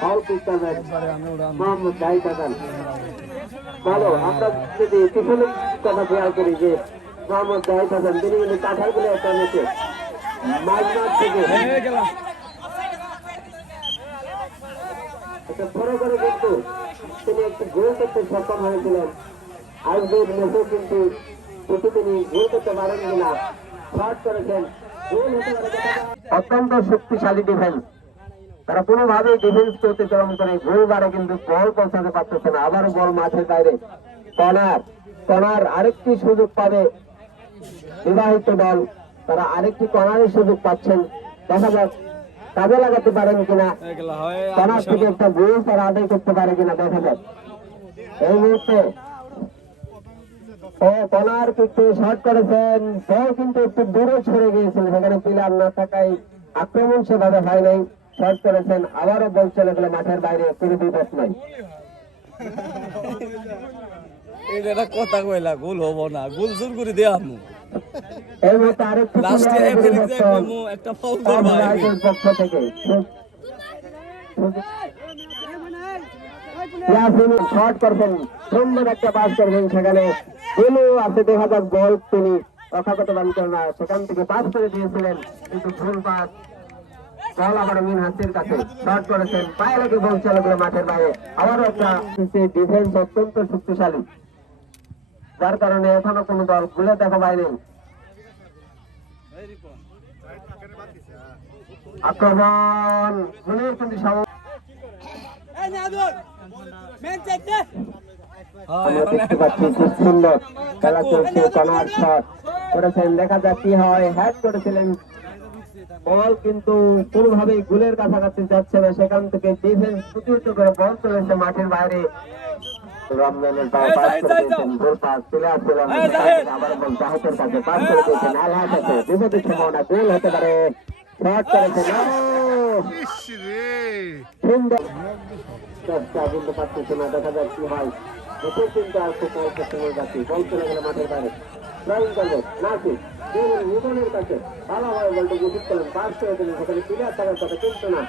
Foul kick করবেন মোহাম্মদ জাহিদ হাসান। ভালো, আমরা যদি পিছনের কথা খেয়াল করি যে মোহাম্মদ জাহিদ হাসান তিনি কিন্তু কাঠার বলে একটা ম্যাচে মাঝমাঠ থেকে একটা বড় করে কিন্তু তিনি একটি গোল করতে সক্ষম হয়েছিলেন। আজকের ম্যাচে কিন্তু তিনি গোল করতে পারেন কিনা, শট করেছেন, গোল হতে পারে। অত্যন্ত শক্তিশালী ডিফেন্স, তারা কোনোভাবেই ডিফেন্সকে অতিক্রম করে গোল বারে কিন্তু বল পৌঁছাতে পারতেছে না। আবারও বল মাঠের বাইরে। কর্নার আরেকটি সুযোগ পাবে বিবাহিত দল, তারা আরেকটি কর্নারের সুযোগ পাচ্ছেন। দেখা যাক কাজে লাগাতে পারেন কিনা, কর্নার থেকে একটা গোল তারা আদায় করতে পারে কিনা দেখা যাক। এই মুহূর্তে কর্নার কিন্তু শট করেছেন, বল কিন্তু একটু দূরে ছড়ে গিয়েছিল, সেখানে প্লেয়ার না থাকায় আক্রমণ সেভাবে হয় নাই। শট করেছেন, আবারও বল চলে গেল মাঠের বাইরে, কোনো বিপদ নাই। এটা কথা কইলা গোল হবো না, গোল জোর করে দেয়া আমু এই মুহূর্তে আরেকটু একটা ফাউল করবা পক্ষ থেকে শট করবেন, সুন্দর একটা পাস করবেন, সেখানে গোলও আছে। দেখা যাক বল তিনি রক্ষা করতে পারছেন না, সেখান থেকে পাস করে দিয়েছিলেন কিন্তু ভুল পাস। বল আবার মিনহাসের কাছে, শট করেছেন, পায়ে লেগে বল চলে গেল মাঠের বাইরে। আবারও একটা ডিফেন্স অত্যন্ত শক্তিশালী, যার কারণে এখনো কোনো দল ভুলে দেখা পায়নি। আক্রমণ মনের কিন্তু দেখতে পাচ্ছি খুব সুন্দর খেলা চলছে। কর্নার শট করেছেন, দেখা যাক কি হয়। হ্যাড করেছিলেন, বল কিন্তু কোনোভাবেই গোলের কাছাকাছি যাচ্ছে না, সেখান থেকে ডিফেন্স প্রতিহত করে বল চলেছে মাঠের বাইরে। রমজানের পায়ে পাস করে দিয়েছেন, গোল পাস চলে আসছে রমজান, আবার বল জাহিদের কাছে পাস করে দিয়েছেন, আলহাজ আছে, বিপদের সম্ভাবনা, গোল হতে পারে। শট করেছেন, সুন্দর চেষ্টা কিন্তু পাচ্ছে না, দেখা যাক কি হয়। এতে কিন্তু আর খুব অল্প সময় যাচ্ছে, বল চলে গেল মাঠের বাইরে। ড্রয়িং করবে নাসির নিধনের কাছে, ভালোভাবে বলটা গুছিত করলেন, পাস করে দিলেন, সেখানে প্লেয়ার থাকার কথা কিন্তু না।